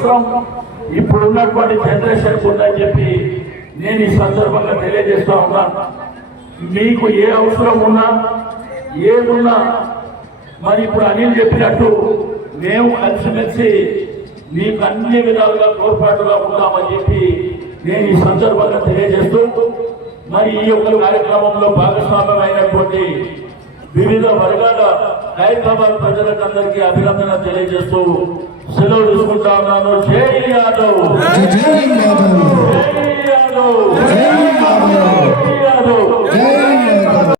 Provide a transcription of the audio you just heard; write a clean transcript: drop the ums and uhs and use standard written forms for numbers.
అవసరం ఇప్పుడున్నటువంటి జనరేషన్కు ఉందని చెప్పి నేను ఈ సందర్భంగా తెలియజేస్తా ఉన్నాను. మీకు ఏ అవసరం ఉన్నా ఏమున్నా మరి ఇప్పుడు అనిల్ చెప్పినట్టు మేము కలిసిమెలిసి మీకు అన్ని విధాలుగా తోడ్పాటుగా ఉంటామని చెప్పి నేను ఈ సందర్భంగా తెలియజేస్తూ మరి ఈ యొక్క కార్యక్రమంలో భాగస్వామ్యమైనటువంటి వివిధ వర్గాల హైదరాబాద్ ప్రజలకు అందరికీ అభినందన తెలియజేస్తూ సెలవు తీసుకుంటా ఉన్నాను. జై యాదవ్, జై యాదవ్, జై యాదవ్, జై యాదవ్.